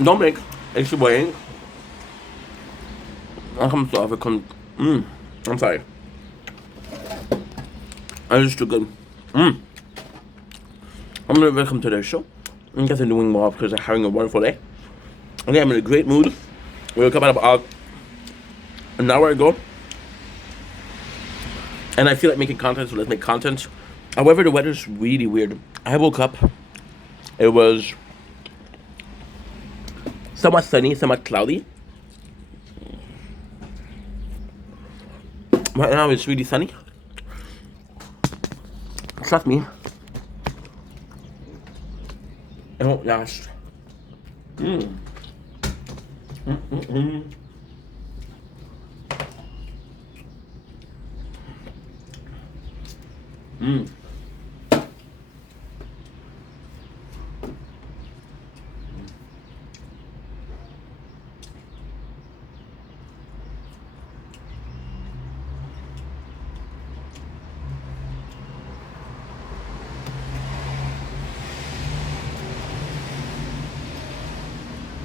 Dominik, ich überlege, ach, I'm sorry, I'm sorry. I just took a, welcome to the show. I guess I'm doing more because I'm having a wonderful day. Okay, I'm in a great mood. We woke up about an hour ago, and I feel like making content, so let's make content. However, the weather's really weird. I woke up, it was somewhat sunny, somewhat cloudy. Right now it's really sunny. Trust me, it won't last. Mm. Mm-mm-mm. Mm.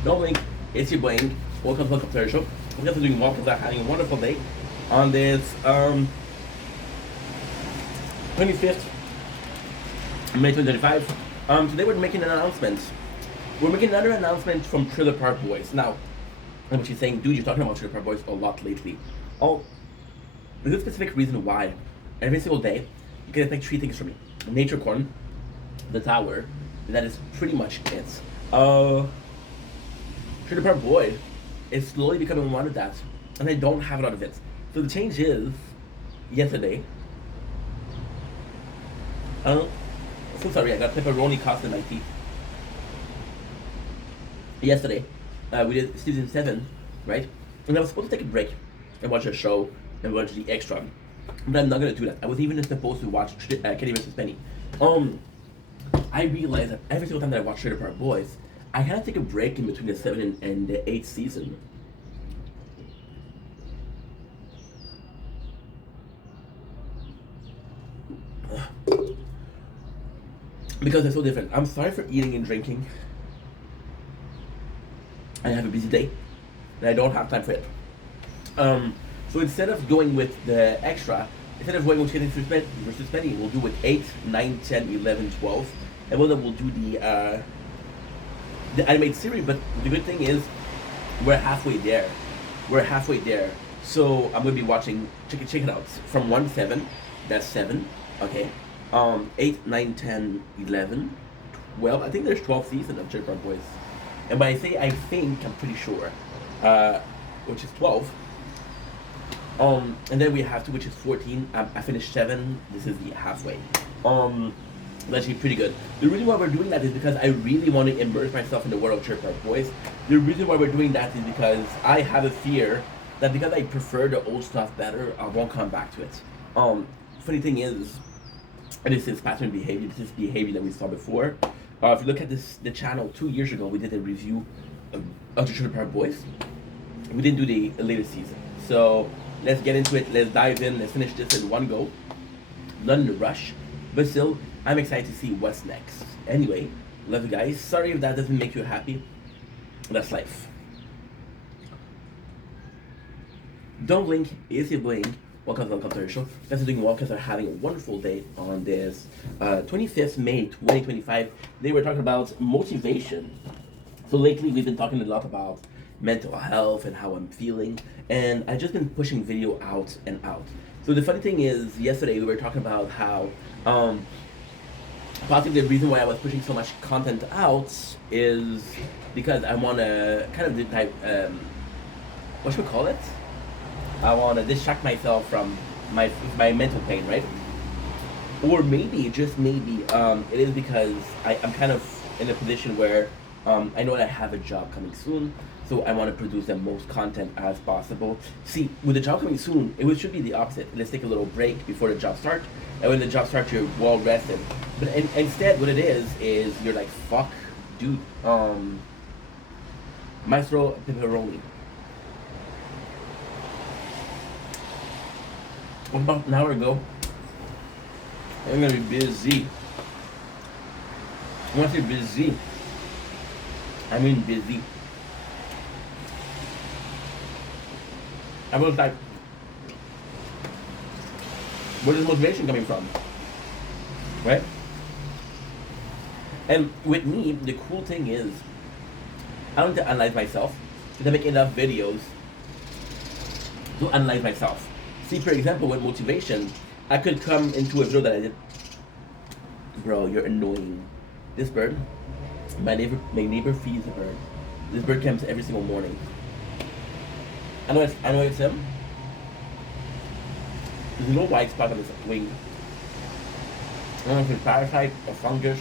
Don't blink, it's your brain. Welcome to the Computer Show. I'm just doing walk because I'm having a wonderful day on this 25th May 2025. Today we're making an announcement. We're making another announcement from Trailer Park Boys. Now, what she's saying, dude, you're talking about Trailer Park Boys a lot lately. Oh, there's a specific reason why. Every single day, you can expect three things from me. Nature Corn, the tower, and that is pretty much it. Trailer Park Boy is slowly becoming one of that, and I don't have a lot of it. So the change is, yesterday, so sorry, I got pepperoni caught in my teeth. Yesterday, we did season 7, right? And I was supposed to take a break and watch a show and watch the extra, but I'm not gonna do that. I was even supposed to watch Kenny vs. Penny. I realized that every single time that I watch Trailer Park Boys, I had to take a break in between the 7th and the 8th season. Because they're so different. I'm sorry for eating and drinking. I have a busy day, and I don't have time for it. So instead of going with the extra, instead of going with Kenny versus Penny, we'll do with 8, 9, 10, 11, 12, and then we'll do the animated series. But the good thing is, we're halfway there. We're halfway there. So I'm gonna be watching. Check it out. From 1 to 7, that's 7. Okay. 8, 9, 10, 11, 12. I think there's 12 seasons of Trailer Park Boys. And by I say I think, I'm pretty sure, which is 12. And then we have 2, which is 14. I finished 7. This is the halfway. That's actually pretty good. The reason why we're doing that is because I really want to immerse myself in the world of Trailer Park Boys. The reason why we're doing that is because I have a fear that because I prefer the old stuff better, I won't come back to it. Funny thing is, this is pattern behavior. This is behavior that we saw before. If you look at the channel 2 years ago, we did a review of the Trailer Park Boys. We didn't do the latest season. So let's get into it. Let's dive in. Let's finish this in one go. Not in a rush, but still, I'm excited to see what's next. Anyway, love you guys. Sorry if that doesn't make you happy. That's life. Don't blink. It's your blink. Welcome to the Computer Show. Guys are doing well because are having a wonderful day on this 25th May 2025. Today we're talking about motivation. So lately we've been talking a lot about mental health and how I'm feeling, and I've just been pushing video out and out. So the funny thing is, yesterday we were talking about how possibly the reason why I was pushing so much content out is because I want to kind of what should we call it? I want to distract myself from my mental pain, right? Or maybe, just maybe, it is because I'm kind of in a position where I know that I have a job coming soon, so I want to produce the most content as possible. See, with the job coming soon, should be the opposite. Let's take a little break before the job starts, and when the job starts, you're well rested. But instead, what it is you're like, fuck, dude, Maestro Pepperoni. About an hour ago, I'm gonna be busy. When I say busy, I mean busy. I was like, where is motivation coming from? Right? And with me, the cool thing is, I don't need to analyze myself because I make enough videos to analyze myself. See, for example, with motivation, I could come into a video that I did. Bro, you're annoying. This bird, my neighbor feeds the bird. This bird comes every single morning. I know it's him. There's a little white spot on his wing. I don't know if it's parasite or fungus.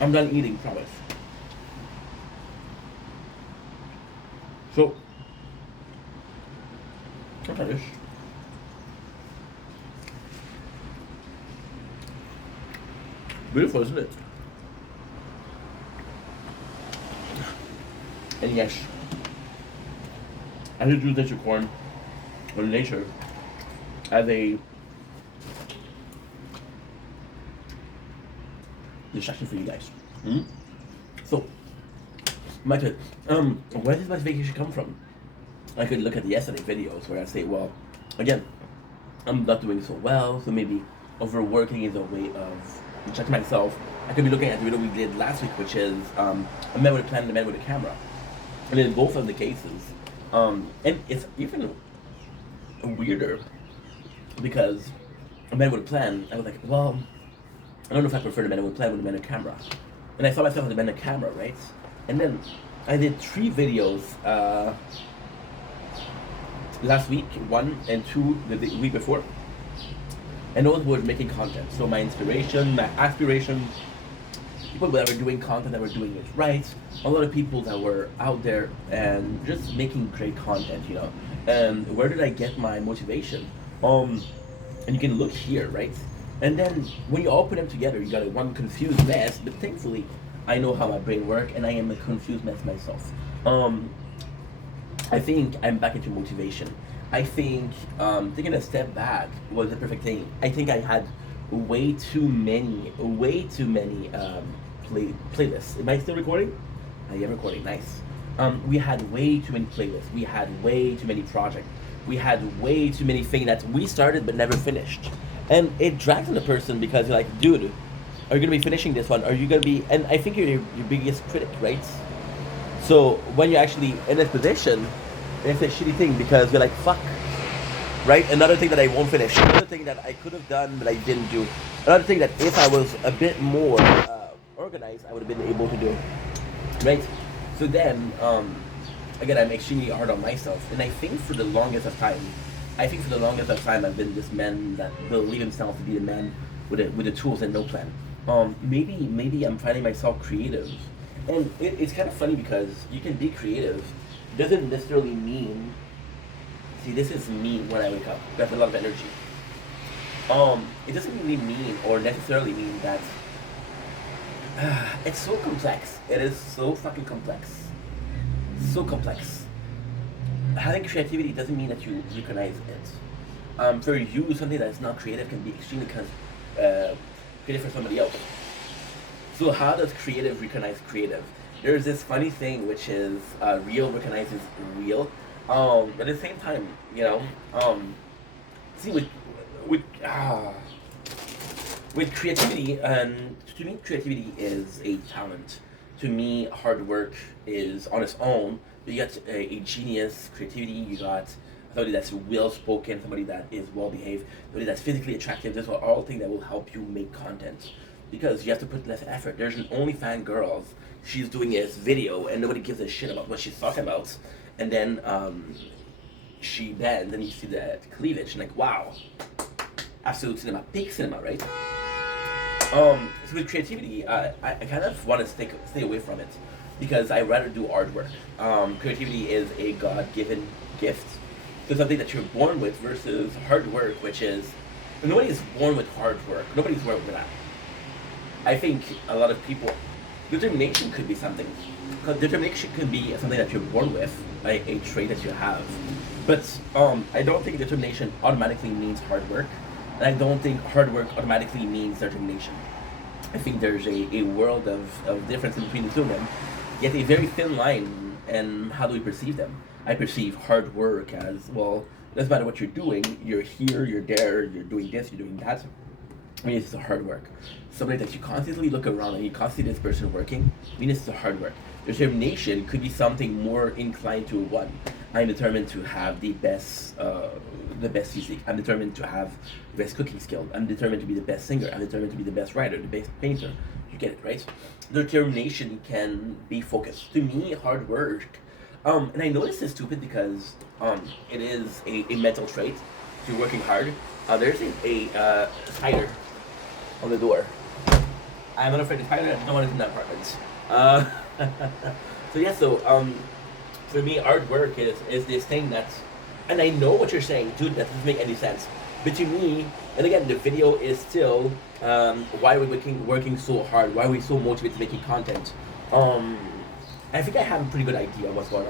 I'm done eating, promise. So, look at this. Beautiful, isn't it? And yes, I need to do nature corn or nature as a distraction for you guys. Mm-hmm. So, my turn. Where does motivation come from? I could look at the yesterday videos where I say, well, again, I'm not doing so well, so maybe overworking is a way of checking myself. I could be looking at the video we did last week, which is a man with a plan and a man with a camera. And in both of the cases, and it's even weirder because a man with a plan, I was like, well, I don't know if I prefer the man with a plan with a man with a camera. And I saw myself as a man with a camera, right? And then I did 3 videos last week, 1 and 2 the week before. And those were making content. So my inspiration, my aspiration, people that were doing content, that were doing it right, a lot of people that were out there and just making great content, you know. And where did I get my motivation? And you can look here, right? And then when you all put them together, you got one confused mess, but thankfully, I know how my brain works, and I am a confused mess myself. I think I'm back into motivation. I think taking a step back was the perfect thing. I think I had way too many playlists. Am I still recording? I am recording. Nice. We had way too many playlists. We had way too many projects. We had way too many things that we started but never finished. And it drags on the person because you're like, dude, are you gonna be finishing this one? Are you gonna be? And I think you're your biggest critic, right? So when you're actually in this position, it's a shitty thing because you're like, fuck, right? Another thing that I won't finish. Another thing that I could have done but I didn't do. Another thing that if I was a bit more organized, I would have been able to do, right? So then, again, I'm extremely hard on myself, and I think for the longest of time, I've been this man that believe himself to be the man with the tools and no plan. Maybe I'm finding myself creative, and it's kind of funny because you can be creative. Doesn't necessarily mean. See, this is me when I wake up. I have a lot of energy. It doesn't really mean or necessarily mean that. It's so complex. It is so fucking complex. So complex. Having creativity doesn't mean that you recognize it. For you, something that is not creative can be extremely creative for somebody else. So how does creative recognize creative? There's this funny thing which is real recognizes real. But at the same time, you know, see with creativity, to me, creativity is a talent. To me, hard work is on its own. You got a genius creativity. You got somebody that's well-spoken, somebody that is well-behaved, somebody that's physically attractive. Those are all things that will help you make content because you have to put less effort. There's an OnlyFans girl. She's doing this video and nobody gives a shit about what she's talking about. And then she bends and you see that cleavage and like, wow, absolute cinema, peak cinema, right? So with creativity, I kind of want to stay away from it because I rather do artwork. Creativity is a God-given gift. So something that you're born with versus hard work, which is, nobody is born with hard work. Nobody's born with that. I think a lot of people, determination could be something. Determination could be something that you're born with, a trait that you have. But I don't think determination automatically means hard work. And I don't think hard work automatically means determination. I think there's a world of difference in between the two of them, yet a very thin line in how do we perceive them. I perceive hard work as, well, it doesn't matter what you're doing, you're here, you're there, you're doing this, you're doing that. I mean, it's the hard work. Somebody that you constantly look around and you constantly see this person working, I mean, it's the hard work. Determination could be something more inclined to what? I'm determined to have the best physique. I'm determined to have the best cooking skill. I'm determined to be the best singer. I'm determined to be the best writer, the best painter. You get it, right? Determination can be focused. To me, hard work. And I know this is stupid because it is a mental trait. If you're working hard, there's a spider on the door. I'm not afraid of spiders. No one is in that apartment. Uh, so yeah, for me, hard work is this thing that's, and I know what you're saying, dude. That doesn't make any sense. But to me, and again, the video is still why are we working so hard? Why are we so motivated making content? I think I have a pretty good idea of what's going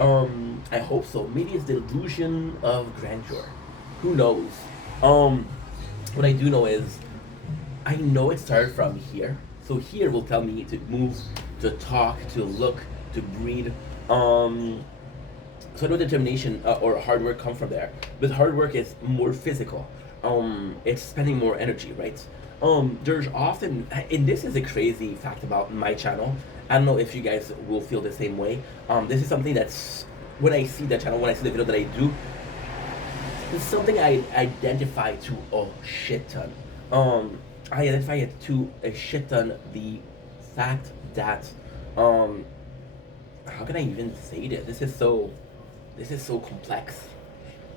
on. I hope so. Maybe it's the illusion of grandeur. Who knows? What I do know is I know it started from here. So here will tell me to move, to talk, to look, to breathe. So I know determination or hard work come from there. But hard work is more physical. It's spending more energy, right? There's often, and this is a crazy fact about my channel. I don't know if you guys will feel the same way. This is something that's, when I see the channel, when I see the video that I do, it's something I identify to a shit ton. I identify it to a shit ton. The fact that, how can I even say this? This is so complex.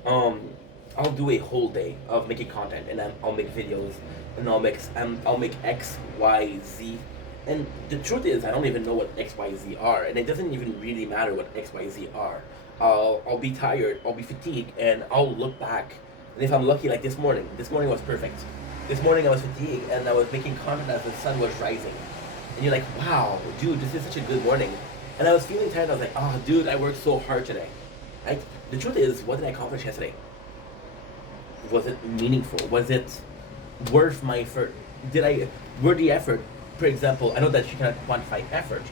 I'll do a whole day of making content, and then I'll make videos, and I'll make X, Y, Z. And the truth is, I don't even know what X, Y, Z are, and it doesn't even really matter what X, Y, Z are. I'll be tired, I'll be fatigued, and I'll look back. And if I'm lucky, like this morning was perfect. This morning I was fatigued, and I was making content as the sun was rising. And you're like, wow, dude, this is such a good morning. And I was feeling tired. I was like, oh, dude, I worked so hard today. Right? The truth is, what did I accomplish yesterday? Was it meaningful? Was it worth my effort? Were the effort, for example, I know that you cannot quantify effort,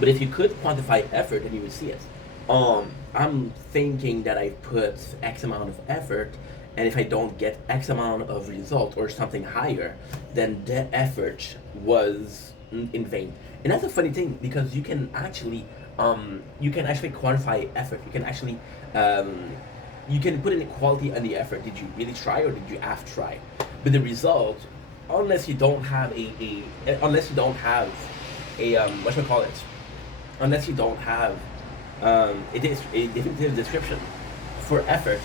but if you could quantify effort, then you would see it. I'm thinking that I put X amount of effort, and if I don't get X amount of result or something higher, then the effort was in vain. And that's a funny thing because you can actually quantify effort. You can put in quality on the effort. Did you really try or did you half try? But the result, unless you don't have what should I call it? Unless you don't have a definitive description for effort,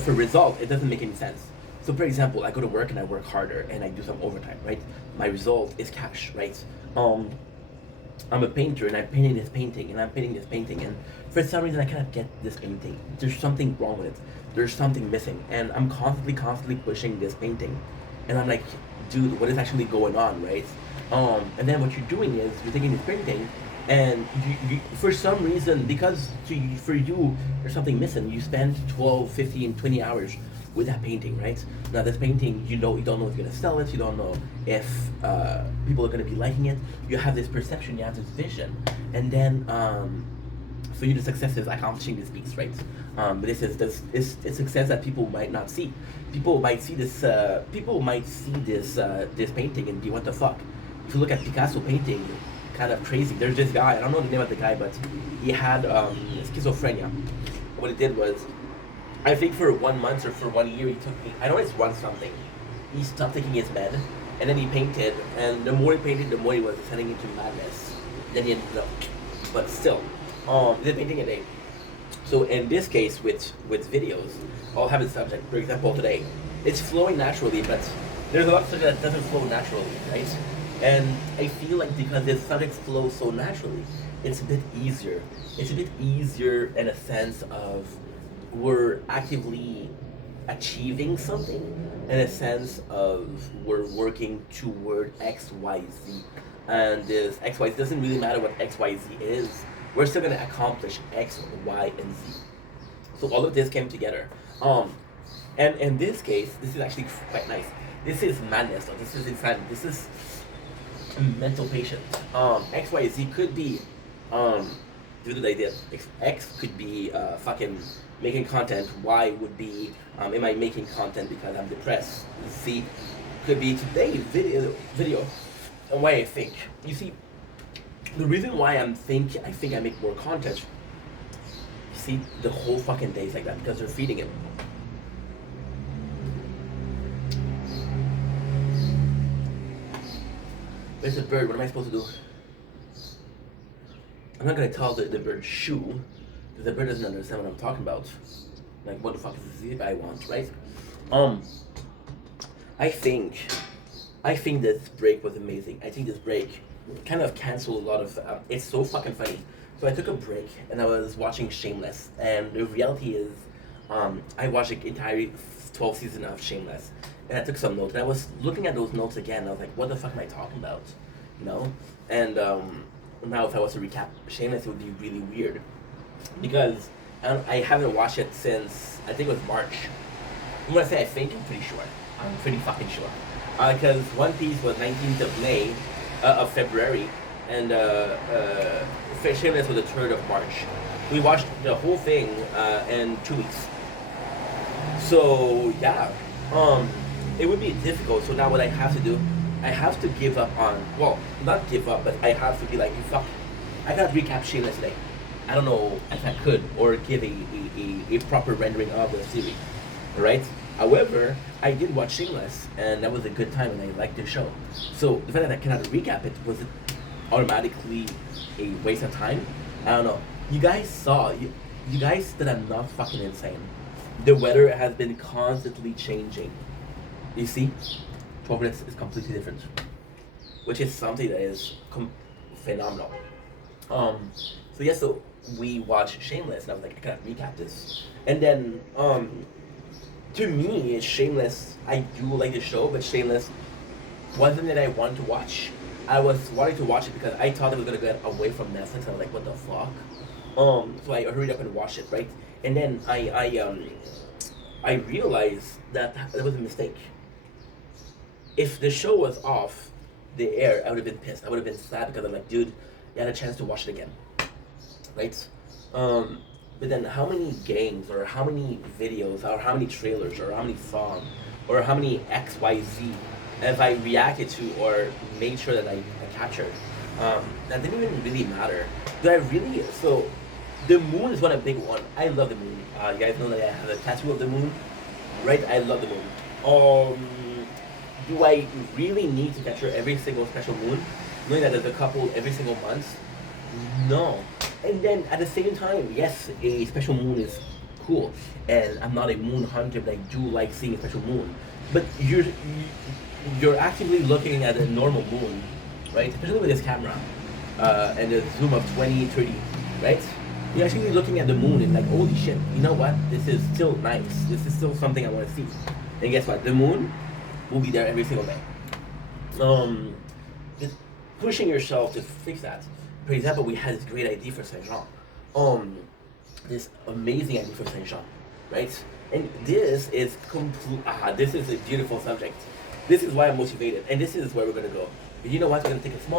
for result, it doesn't make any sense. So for example, I go to work and I work harder and I do some overtime, right? My result is cash, right? I'm a painter and I'm painting this painting and I'm painting this painting, and for some reason I cannot get this painting. There's something wrong with it. There's something missing, and I'm constantly pushing this painting, and I'm like, dude, what is actually going on, right? And then what you're doing is you're taking this painting, and you for some reason, because for you there's something missing, you spend 12, 15, 20 hours with that painting, right? Now this painting, you don't know if you're gonna sell it, you don't know if people are gonna be liking it. You have this perception, you have this vision, and then for you the success is accomplishing this piece, right? But it's success that people might not see. People might see this this painting and be, what the fuck? If you look at Picasso painting, kind of crazy. There's this guy, I don't know the name of the guy, but he had schizophrenia. What he did was, I think for 1 month or for 1 year, I know it's one something. He stopped taking his med, and then he painted, and the more he painted, the more he was descending into madness. Then he ended up, but still, he did painting a day. So in this case, with videos, I'll have a subject. For example, today, it's flowing naturally, but there's a lot of stuff that doesn't flow naturally, right? And I feel like because the subjects flow so naturally, it's a bit easier. It's a bit easier in a sense of we're actively achieving something, in a sense of we're working toward X, Y, Z. And this X, Y, Z doesn't really matter what X, Y, Z is. We're still gonna accomplish X, Y, and Z. So all of this came together. And in this case, this is actually quite nice. This is madness. Though. This is insanity. This is a mental patient. X, Y, Z could be do the idea. If X could be fucking making content, Y would be am I making content because I'm depressed? Z could be today video. And why I think. You see, the reason why I think I make more content. You see, the whole fucking day is like that because they're feeding it. There's a bird. What am I supposed to do? I'm not gonna tell the bird shoo, because the bird doesn't understand what I'm talking about. Like, what the fuck is this guy want, right? I think this break was amazing. I think this break kind of canceled a lot of. It's so fucking funny. So I took a break and I was watching Shameless, and the reality is, I watched the entire 12 season of Shameless, and I took some notes. And I was looking at those notes again. I was like, what the fuck am I talking about? You know? And now if I was to recap Shameless, it would be really weird because I haven't watched it since I think it was March. When I say I think, I'm pretty sure. I'm pretty fucking sure. Because One Piece was 19th of May, of February, and Shameless was the 3rd of March. We watched the whole thing in 2 weeks. So yeah, it would be difficult. So now what I have to do, I have to give up on, well, not give up, but I have to be like, fuck, I gotta recap Shameless today. I don't know if I could, or give a proper rendering of the series, right? However, I did watch Shameless, and that was a good time, and I liked the show. So the fact that I cannot recap it, was it automatically a waste of time? I don't know. You guys saw, you guys that I'm not fucking insane. The weather has been constantly changing. You see? 12 minutes is completely different, which is something that is phenomenal. So yeah, so we watched Shameless, and I was like, I gotta recap this. And then, to me, Shameless, I do like the show, but Shameless wasn't that I wanted to watch. I was wanting to watch it because I thought it was gonna get away from Netflix, and I was like, what the fuck? So I hurried up and watched it, right? And then I realized that that was a mistake. If the show was off the air, I would have been pissed. I would have been sad because I'm like, dude, you had a chance to watch it again, right? But then how many games, or how many videos, or how many trailers, or how many songs, or how many XYZ have I reacted to or made sure that I captured? That didn't even really matter. Do I really? So, the moon is one a big one. I love the moon. You guys know that I have a tattoo of the moon, right? I love the moon. Do I really need to capture every single special moon, knowing that there's a couple every single month? No. And then at the same time, yes, a special moon is cool, and I'm not a moon hunter, but I do like seeing a special moon. But you're actively looking at a normal moon, right? Especially with this camera, and the zoom of 20, 30, right? You're actually looking at the moon and like, holy shit, you know what? This is still nice. This is still something I want to see. And guess what? The moon will be there every single day. Just pushing yourself to fix that. For example, we had this great idea for Saint Jean. This amazing idea for Saint Jean, right? And this is this is a beautiful subject. This is why I'm motivated, and this is where we're gonna go. But you know what? We're gonna take a small